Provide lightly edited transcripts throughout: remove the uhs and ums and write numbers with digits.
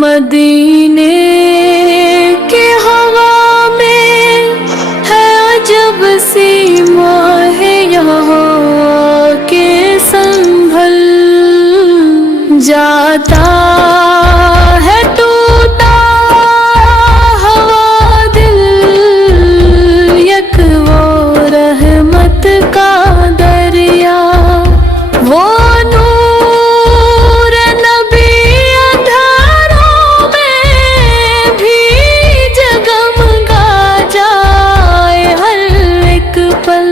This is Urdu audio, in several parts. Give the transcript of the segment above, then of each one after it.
مدینے کے ہوا میں ہے عجب سی ماہ یہاں کے سنبھل جاتا ہے ٹوٹا ہوا دل یک وہ رحمت کا دریا وہ نور نبی اندھاروں میں بھی جگمگا جائے ہر ایک پل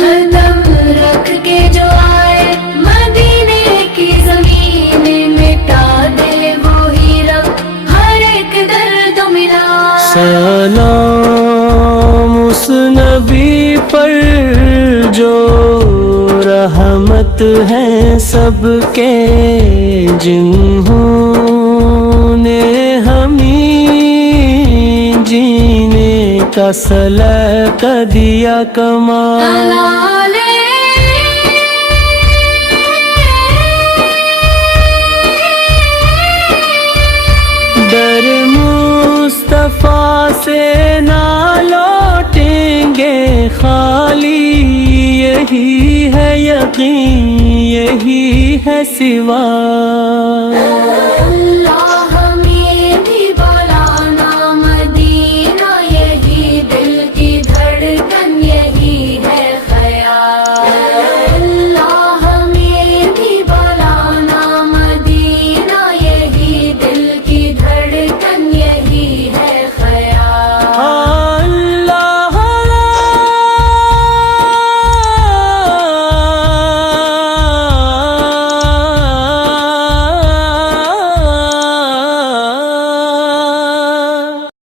قدم رکھ کے جو آئے مدینے کی زمین مٹا دے وہی رب ہر ایک درد ملا سلام اس نبی پر جو رحمت ہے سب کے جنہوں نے ہمیں جینے کا سلیقہ دیا کمال در مصطفیٰ سے نہ لوٹیں گے خالی یہی ہے یقین یہی ہے سوا